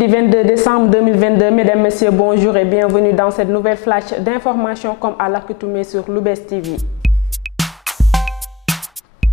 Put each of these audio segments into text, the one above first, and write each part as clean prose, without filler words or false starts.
Mercredi 22 décembre 2022, mesdames, messieurs, bonjour et bienvenue dans cette nouvelle flash d'informations comme à l'accoutumée sur Lou'Bess TV.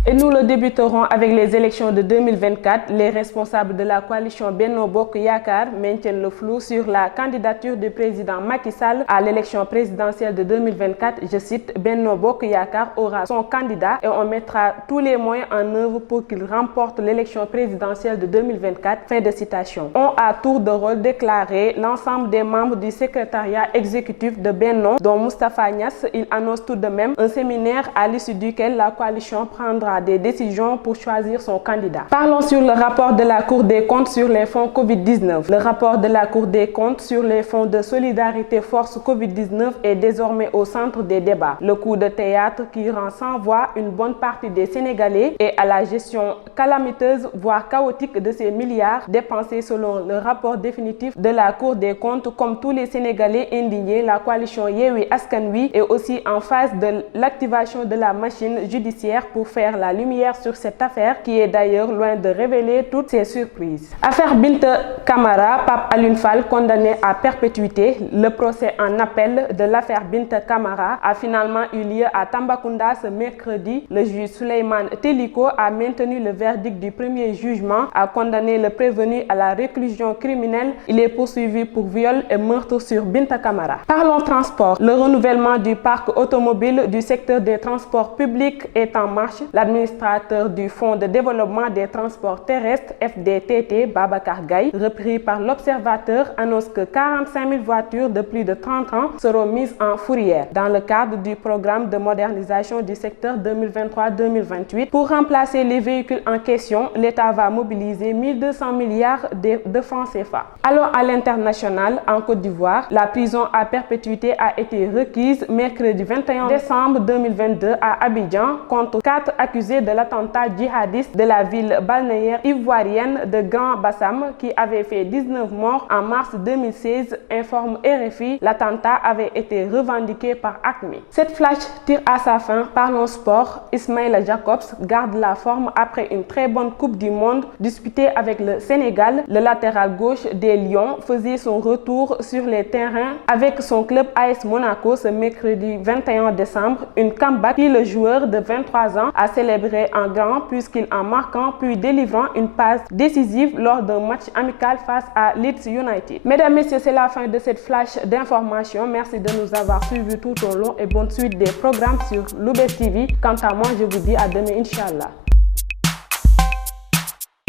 Et nous le débuterons avec les élections de 2024. Les responsables de la coalition Benno Bokk Yakaar maintiennent le flou sur la candidature du président Macky Sall à l'élection présidentielle de 2024. Je cite, Benno Bokk Yakaar aura son candidat et on mettra tous les moyens en œuvre pour qu'il remporte l'élection présidentielle de 2024. Fin de citation. Ont à tour de rôle déclaré l'ensemble des membres du secrétariat exécutif de Benno, dont Moustapha Niasse. Il annonce tout de même un séminaire à l'issue duquel la coalition prendra des décisions pour choisir son candidat. Parlons sur le rapport de la Cour des comptes sur les fonds Covid-19. Le rapport de la Cour des comptes sur les fonds de solidarité force Covid-19 est désormais au centre des débats. Le coup de théâtre qui rend sans voix une bonne partie des Sénégalais et à la gestion calamiteuse, voire chaotique de ces milliards dépensés selon le rapport définitif de la Cour des comptes. Comme tous les Sénégalais indignés, la coalition Yewwi Askan Wi est aussi en phase de l'activation de la machine judiciaire pour faire la lumière sur cette affaire qui est d'ailleurs loin de révéler toutes ses surprises. Affaire Binta Camara, Pape Alioune Fall condamné à perpétuité. Le procès en appel de l'affaire Binta Camara a finalement eu lieu à Tambacounda ce mercredi. Le juge Souleymane Teliko a maintenu le verdict du premier jugement, a condamné le prévenu à la réclusion criminelle. Il est poursuivi pour viol et meurtre sur Binta Camara. Parlons transport. Le renouvellement du parc automobile du secteur des transports publics est en marche. L'administrateur du Fonds de développement des transports terrestres, FDTT, Babacar Gaye, repris par l'Observateur, annonce que 45 000 voitures de plus de 30 ans seront mises en fourrière dans le cadre du programme de modernisation du secteur 2023-2028. Pour remplacer les véhicules en question, l'État va mobiliser 1200 milliards de francs CFA. Alors à l'international, en Côte d'Ivoire, la prison à perpétuité a été requise mercredi 21 décembre 2022 à Abidjan contre 4 accusés de l'attentat djihadiste de la ville balnéaire ivoirienne de Grand Bassam qui avait fait 19 morts en mars 2016, informe RFI. L'attentat avait été revendiqué par AQMI. Cette flash tire à sa fin. Parlons sport. Ismaïla Jacobs garde la forme après une très bonne Coupe du Monde disputée avec le Sénégal. Le latéral gauche des Lions faisait son retour sur les terrains avec son club AS Monaco ce mercredi 21 décembre. Une comeback qui le joueur de 23 ans a célébré en grand puisqu'il en marquant puis délivrant une passe décisive lors d'un match amical face à Leeds United. Mesdames, messieurs, c'est la fin de cette flash d'information. Merci de nous avoir suivis tout au long et bonne suite des programmes sur Lou'Bess TV. Quant à moi, je vous dis à demain, Inch'Allah.